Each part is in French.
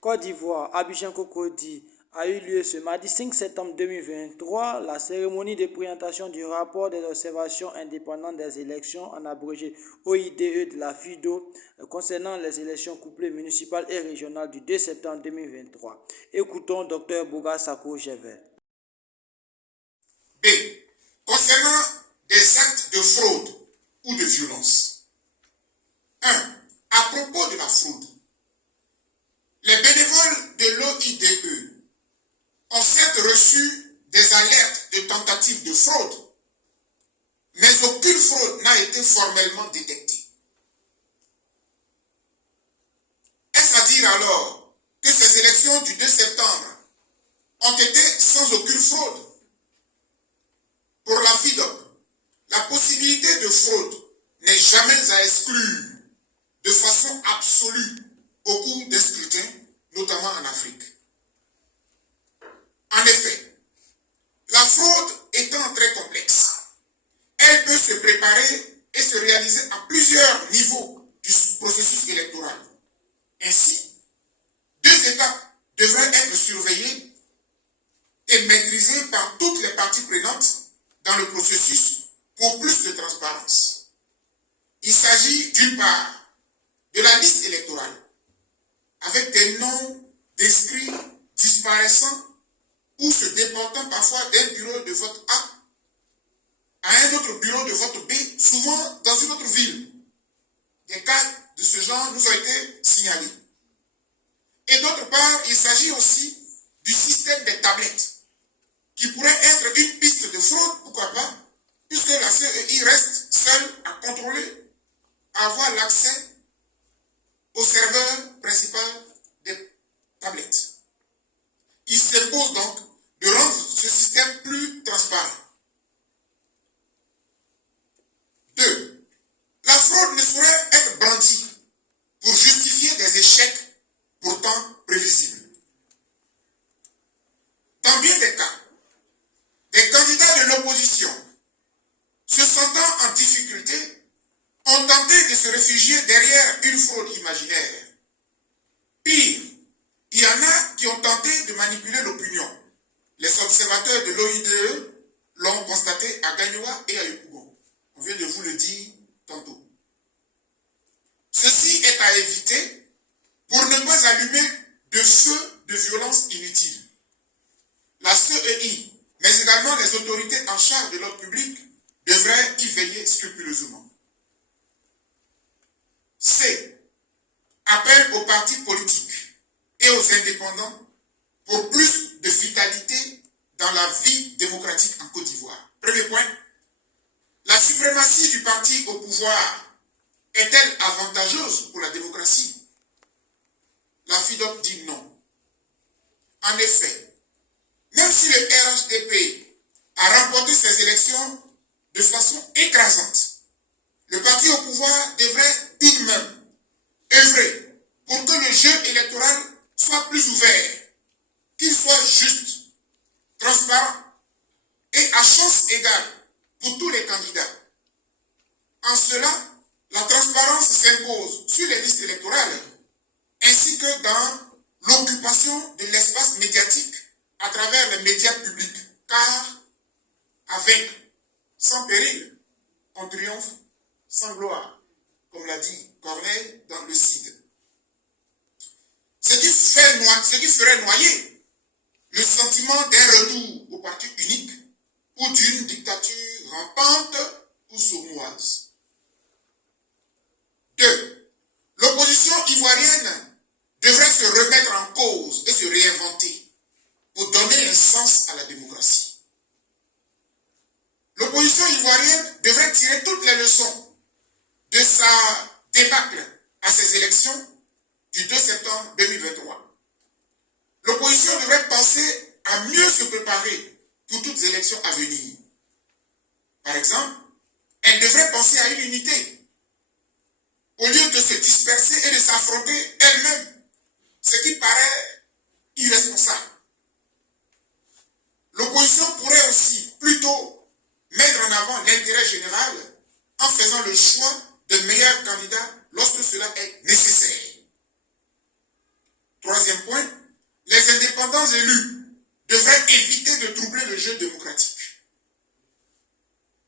Côte d'Ivoire, Abidjan-Cocody a eu lieu ce mardi 5 septembre 2023. La cérémonie de présentation du rapport des observations indépendantes des élections, en abrégé OIDE de la FIDO, concernant les élections couplées municipales et régionales du 2 septembre 2023. Écoutons Dr Bouga Sako-Gévert. B. Concernant des actes de fraude ou de violence. 1. À propos de la fraude, les bénévoles de l'OIDE ont certes reçu des alertes de tentatives de fraude, mais aucune fraude n'a été formellement détectée. Est-ce à dire alors que ces élections du 2 septembre ont été sans aucune fraude? Pour la FIDOP, la possibilité de fraude n'est jamais à exclure de façon absolue au cours des scrutins, notamment en Afrique. En effet, la fraude étant très complexe, elle peut se préparer et se réaliser à plusieurs niveaux du processus électoral. Ainsi, 2 étapes devraient être surveillées et maîtrisées par toutes les parties prenantes dans le processus pour plus de transparence. Il s'agit d'une part de la liste électorale, avec des noms d'inscrits disparaissant ou se déportant parfois d'un bureau de vote A à un autre bureau de vote B, souvent dans une autre ville. Des cas de ce genre nous ont été signalés. Et d'autre part, il s'agit aussi du système des tablettes, qui pourrait être une piste de fraude, pourquoi pas, puisque la CEI reste seule à contrôler, à avoir l'accès au serveur principal des tablettes. Il s'impose donc de rendre ce système plus transparent. 2. La fraude ne saurait être brandie pour justifier des échecs pourtant prévisibles. Dans bien des cas, des candidats de l'opposition, se sentant en difficulté, ont tenté de se réfugier derrière une fraude imaginaire. Pire, il y en a qui ont tenté de manipuler l'opinion. Les observateurs de l'OIDE l'ont constaté à Gagnoa et à Yopougon. On vient de vous le dire tantôt. Ceci est à éviter pour ne pas allumer de feu de violence inutile. La CEI, mais également les autorités en charge de l'ordre public, devraient y veiller scrupuleusement. C. Appel aux partis politiques et aux indépendants pour plus de vitalité dans la vie démocratique en Côte d'Ivoire. Premier point, la suprématie du parti au pouvoir est-elle avantageuse pour la démocratie? La FIDOP dit non. En effet, même si le RHDP a remporté ces élections de façon écrasante, le parti au pouvoir devrait tout de même œuvrer pour que le jeu électoral soit plus ouvert, qu'il soit juste, transparent et à chance égale pour tous les candidats. En cela, la transparence s'impose sur les listes électorales ainsi que dans l'occupation de l'espace médiatique à travers les médias publics, car à vaincre, sans péril, on triomphe sans gloire, comme l'a dit Corneille dans le Cid. Ce qui ferait noyer le sentiment d'un retour au parti unique ou d'une dictature rampante ou sournoise. 2. L'opposition ivoirienne devrait se remettre en cause et se réinventer pour donner un sens à la démocratie. L'opposition ivoirienne devrait tirer toutes les leçons de sa débâcle à ces élections du 2 septembre 2023. L'opposition devrait penser à mieux se préparer pour toutes les élections à venir. Par exemple, elle devrait penser à une unité, au lieu de se disperser et de s'affronter elle-même, ce qui paraît irresponsable. L'opposition pourrait aussi plutôt mettre en avant l'intérêt général en faisant le choix de meilleurs candidats lorsque cela est nécessaire. Troisième point, point, les indépendants élus devraient éviter de troubler le jeu démocratique.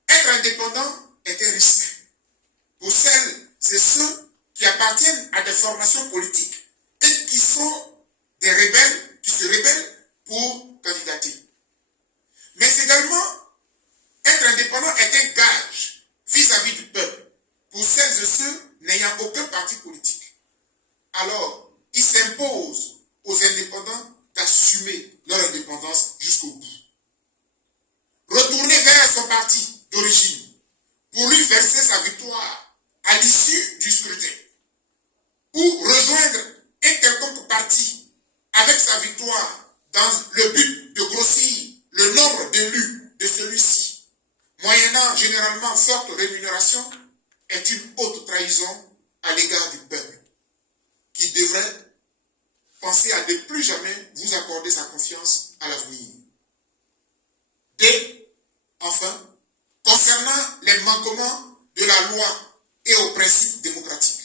Être indépendant est un risque pour celles et ceux qui appartiennent à des formations politiques et qui sont des rebelles, qui se rebellent pour candidater. Mais également, être indépendant est un gage vis-à-vis du peuple pour celles et ceux n'ayant aucun parti politique. Alors, il s'impose aux indépendants d'assumer leur indépendance jusqu'au bout. Retourner vers son parti d'origine pour lui verser sa victoire à l'issue du scrutin ou rejoindre un quelconque parti avec sa victoire dans le but de grossir le nombre d'élus de celui-ci, moyennant généralement forte rémunération, est une haute trahison à l'égard du peuple, qui devrait penser à ne plus jamais vous accorder sa confiance à l'avenir. D. Enfin, concernant les manquements de la loi et aux principes démocratiques.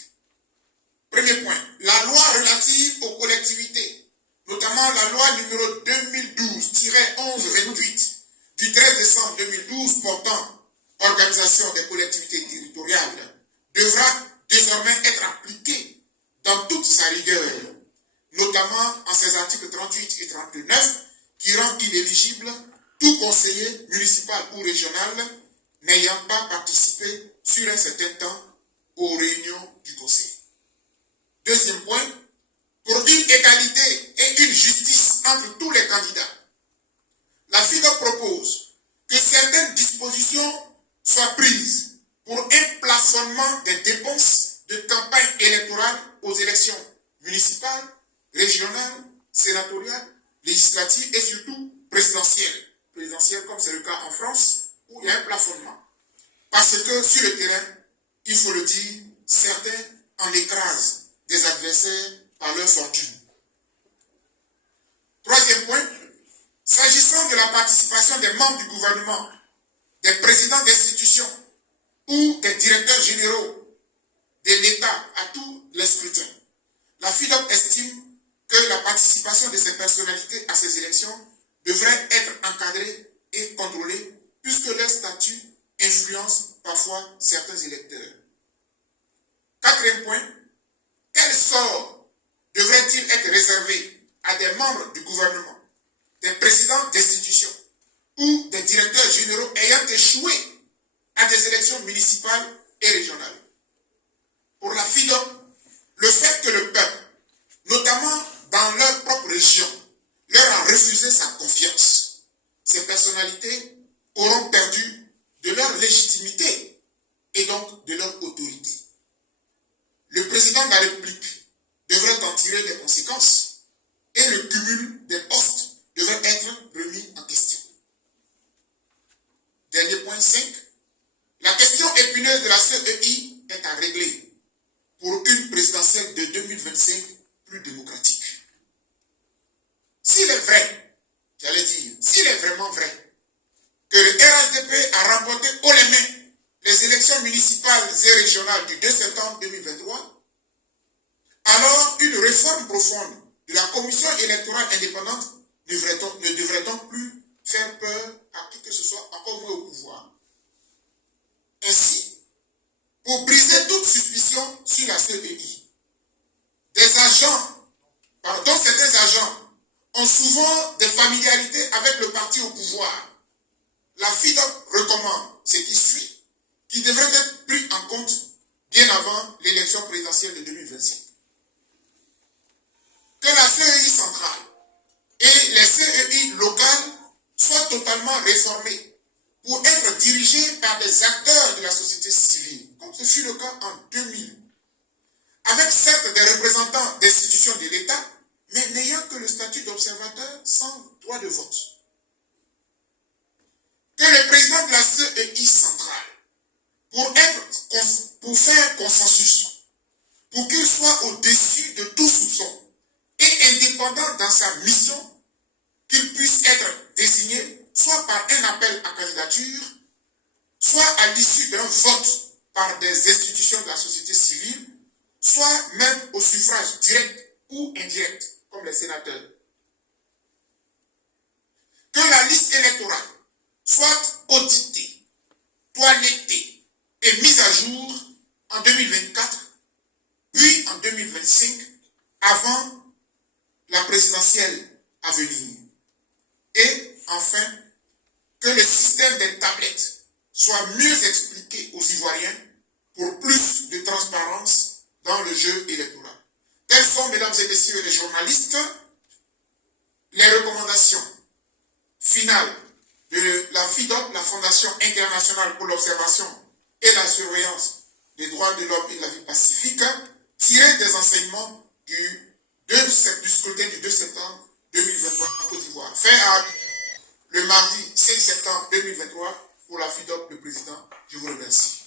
Premier point, la loi relative aux collectivités, notamment la loi numéro 2012-1128 du 13 décembre 2012 portant organisation des collectivités territoriales, devra désormais être appliquée dans toute sa rigueur, notamment en ses articles 38 et 39 qui rendent inéligible tout conseiller municipal ou régional n'ayant pas participé sur un certain temps aux réunions du conseil. Deuxième point, pour une égalité et une justice entre tous les candidats, la FIDOC propose que certaines dispositions soient prises pour un plafonnement des dépenses de campagne électorale aux élections municipales, régionales, sénatoriales, législatives et surtout présidentielles. Présidentielles comme c'est le cas en France où il y a un plafonnement. Parce que sur le terrain, il faut le dire, certains en écrasent des adversaires par leur fortune. Troisième point, s'agissant de la participation des membres du gouvernement, des présidents d'institutions ou des directeurs généraux de l'État à tous les scrutins, la FIDOC estime que la participation de ces personnalités à ces élections devrait être encadrée et contrôlée puisque leur statut influence parfois certains électeurs. Quatrième point, quel sort devrait-il être réservé à des membres du gouvernement, des présidents d'institutions ou des directeurs généraux ayant échoué à des élections municipales et régionales? Pour la FIDOC, le fait que le peuple, notamment dans leur propre région, leur a refusé sa confiance, ces personnalités auront perdu de leur légitimité et donc de leur autorité. Le président de la République devrait en tirer des conséquences et le cumul des postes devrait être remis en question. Dernier point 5. La question épineuse de la CEI est à régler pour une présidentielle de 2025 plus démocratique. S'il est vrai, j'allais dire, s'il est vraiment vrai que le RHDP a remporté haut les mains les élections municipales et régionales du 2 septembre 2023, alors une réforme profonde de la commission électorale indépendante ne devrait-on plus faire peur à qui que ce soit, encore moins au pouvoir. Ainsi, pour briser toute suspicion sur la CEI, certains agents ont souvent des familiarités avec le parti au pouvoir. La FIDOC recommande ce qui suit, qui devrait être pris en compte bien avant l'élection présidentielle de 2025. Que la CEI centrale et les CEI locales soient totalement réformées pour être dirigées par des acteurs de la société civile, comme ce fut le cas en 2000, avec certes des représentants d'institutions de l'État, mais n'ayant que le statut d'observateur sans droit de vote. Que le président de la CEI centrale, pour faire consensus, pour qu'il soit au-dessus de tout soupçon et indépendant dans sa mission, qu'il puisse être désigné soit par un appel à candidature, soit à l'issue d'un vote par des institutions de la société civile, soit même au suffrage direct ou indirect comme les sénateurs. Que la liste électorale soit auditée, toilettée et mise à jour en 2024, puis en 2025, avant la présidentielle à venir. Et enfin, que le système des tablettes soit mieux expliqué aux Ivoiriens pour plus de transparence dans le jeu électoral. Telles sont, mesdames et messieurs les journalistes, les recommandations finales de la FIDOP, la Fondation internationale pour l'observation et la surveillance des droits de l'homme et de la vie pacifique, tirées des enseignements du scrutin du 2 septembre 2023 en Côte d'Ivoire. Fait à le mardi 5 septembre 2023 pour la FIDOP, le président. Je vous remercie.